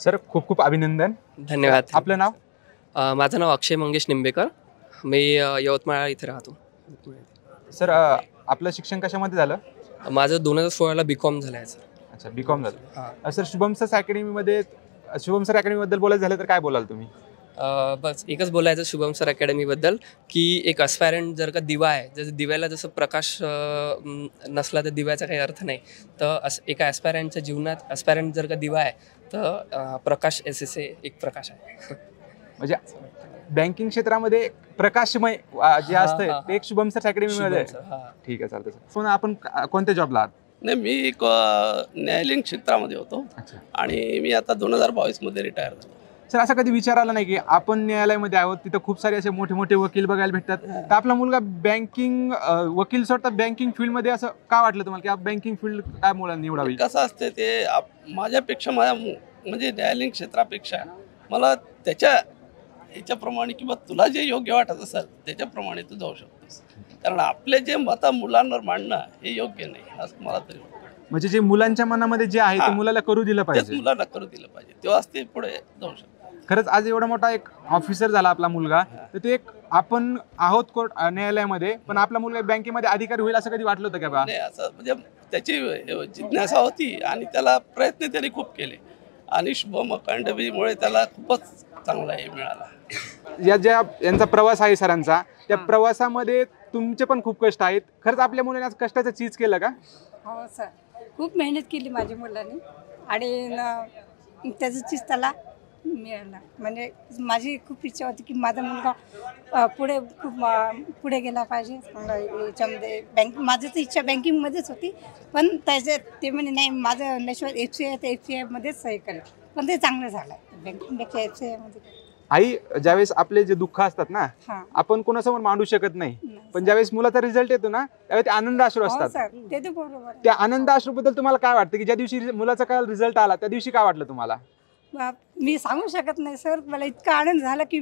Sir खूप खूप अभिनंदन. धन्यवाद. आपलं नाव? माझं नाव अक्षय मंगेश निंबेकर. मी यवतमाळ इथे राहतो. सर आपलं शिक्षण कशामध्ये झालं? माझं 2016ला बी.कॉम झालं आहे सर. अच्छा, बी.कॉम झालं. हां. सर शुभम सर अकॅडमीमध्ये शुभम सर अकॅडमीबद्दल बोलायचं झालं तर काय बोलाल तुम्ही? बस एकच बोलायचं शुभम सर अकॅडमीबद्दल, की एक ॲस्पायरंट जर का दिवा आहे, जसं दिव्याला जसं प्रकाश नसला तर दिव्याचा काही अर्थ नाही. तर असं एका ॲस्पायरंटच्या जीवनात ॲस्पायरंट जर का दिवा आहे, तर प्रकाश एस-एस-ए एक प्रकाश आहे. म्हणजे बँकिंग क्षेत्रामध्ये एक प्रकाशमय जे हां, असतं हां, ते एक शुभम सर अकॅडमीमध्ये शुभम सर. हां. ठीक आहे, चालतं सर. पण आपण कोणत्या जॉबला आहात? नाही, मी एक न्यायालयीन क्षेत्रामध्ये होतो अच्छा. आणि मी आता 2022 मध्ये रिटायर झालो. सर असं कधी विचार आला नाही की आपण न्यायालयामध्ये आहोत, तिथं खूप सारे असे मोठे मोठे वकील बघायला भेटतात, तर आपला मुलगा बँकिंग वकील सोडता बँकिंग फील्डमध्ये असं का वाटलं तुम्हाला की बँकिंग फील्ड काय मुलांनी निवडावी? कसं असते ते माझ्यापेक्षा म्हणजे न्यायालयीन क्षेत्रापेक्षा मला त्याच्या ह्याच्याप्रमाणे किंवा तुला जे योग्य वाटत असेल त्याच्याप्रमाणे तू जाऊ शकतोस. कारण आपले जे मतं मुलांवर मांडणं हे योग्य नाही असं मला तरी वाटतं. म्हणजे जे मुलांच्या मनामध्ये जे आहे ते हां. मुलाला करू दिलं तेच पाहिजे. मुलांना करू दिलं पाहिजे, तेव्हाच ते पुढे जाऊ शकतात. खरंच आज एवढा मोठा एक ऑफिसर झाला आपला मुलगा, तर ते एक आपण आहोत कोर्ट न्यायालयामध्ये, पण आपला मुलगा बँकेमध्ये अधिकारी होईल असं कधी वाटलं होतं का बा? नाही, असं म्हणजे त्याची जिज्ञासा होती आणि त्याला प्रयत्न त्यांनी खूप केले आणि शुभम अकॅडमीमुळे त्याला खूपच चांगला हे मिळाला. यांचा प्रवास आहे सरांचा, त्या प्रवासामध्ये तुमचे पण खूप कष्ट आहेत. खरंच आपल्या मुलाने आज कष्टाचं चीज केलं का? हो सर, खूप मेहनत केली माझ्या मुलाने आणि त्याचं चीज त्याला मिळालं. म्हणजे माझी खूप इच्छा होती की माझा मुलगा पुढे खूप पुढे गेला पाहिजे चांगला याच्यामध्ये. माझी तर इच्छा बँकिंगमध्येच होती, पण त्याच्यात ते म्हणे नाही माझं नशिबात FCI तर FCIमध्येच हे करेल. पण ते चांगलं झालं बँकिंगपेक्षा FCIमध्ये. आई, ज्यावेळेस आपले जे दुःख असतात ना, हां, आपण कोणासमोर मांडू शकत नाही, नाही पण सर. ज्यावेळेस मुलाचा रिझल्ट येतो ना त्यावेळेस ते आनंद अश्रू हो असतात. सर, ते तर बरोबर आहे. त्या आनंद अश्रूबद्दल तुम्हाला काय वाटतं की ज्या दिवशी मुलाचा काय रिझल्ट आला त्या दिवशी काय वाटलं तुम्हाला? मी सांगू शकत नाही सर, मला इतका आनंद झाला की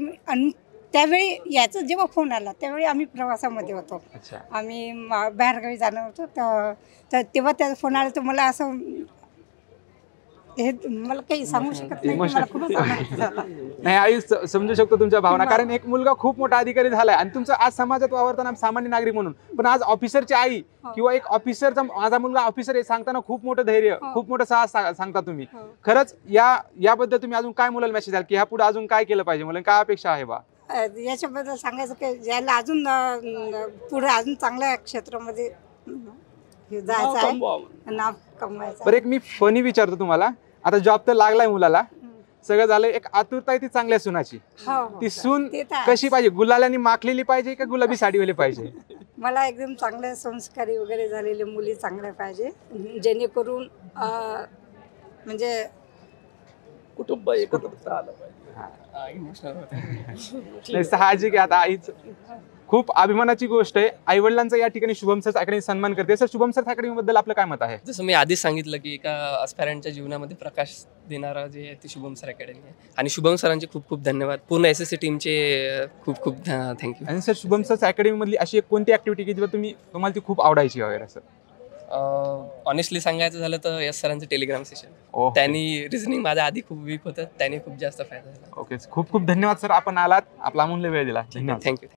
त्यावेळी याचा जेव्हा फोन आला त्यावेळी आम्ही प्रवासामध्ये होतो. अच्छा. आम्ही बाहेरगावी जाणार होतो तर तेव्हा त्याचा फोन आला तर मला असं हे मला काही सांगू शकत नाही. मला खूपच आनंद झाला. नाही आई, समजू शकतो तुमच्या भावना, कारण एक मुलगा खूप मोठा अधिकारी झालाय आणि तुमचं आज समाजात वावरताना सामान्य नागरिक म्हणून, पण आज ऑफिसरची आई किंवा एक ऑफिसरचा माझा मुलगा ऑफिसर आहे सांगताना खूप मोठं धैर्य, खूप मोठं साहस सांगता तुम्ही. खरंच याबद्दल तुम्ही अजून काय मुलाला मेसेज द्याल की ह्या पुढे अजून काय केलं पाहिजे, मुलांना काय अपेक्षा आहे बा? याच्याबद्दल सांगायचं की ज्याला अजून पुढे अजून चांगल्या क्षेत्रामध्ये जायचं आहे, नाव कमवायचं. बरं, एक मी फनी विचारतो तुम्हाला. आता जॉब तर लागलाय मुलाला, सगळं झालं, एक आतुरता आहे ती चांगल्या सुनाची. ती सून कशी पाहिजे? गुलालाने माखलेली पाहिजे का गुलाबी साडीवाली पाहिजे? मला एकदम चांगल्या संस्कारी वगैरे झालेल्या मुली चांगल्या पाहिजे, जेणेकरून म्हणजे कुटुंब एकत्र आलं पाहिजे. नाही, साहजिक आहे. आता आईच खूप अभिमानाची गोष्ट आहे. आई वडिलांचा या ठिकाणी शुभम सर अकॅडमी सन्मान करते. सर शुभम सर अकॅडमी बद्दल आपलं काय मत आहे? जसं मी आधीच सांगितलं, की एका ॲस्पायरंटच्या जीवनामध्ये प्रकाश देणारा जे आहे ते शुभम सर अकॅडमी आहे. आणि शुभम सरांचे खूप खूप धन्यवाद. पूर्ण SSC टीमचे खूप खूप थँक्यू. आणि सर शुभम सर अकॅडमी मधली अशी एक कोणती ऍक्टिव्हिटी की तुम्हाला ती खूप आवडायची वगैरे सर? ऑनेस्टली सांगायचं झालं तर यस सरांचं टेलिग्राम सेशन, ओके. त्यांनी रिझनिंग माझ्या आधी खूप वीक होतं, त्यांनी खूप जास्त फायदा झाला. ओके, खूप खूप धन्यवाद सर, आपण आलात, आपला अमूल्य वेळ दिला. धन्यवाद. थँक्यू.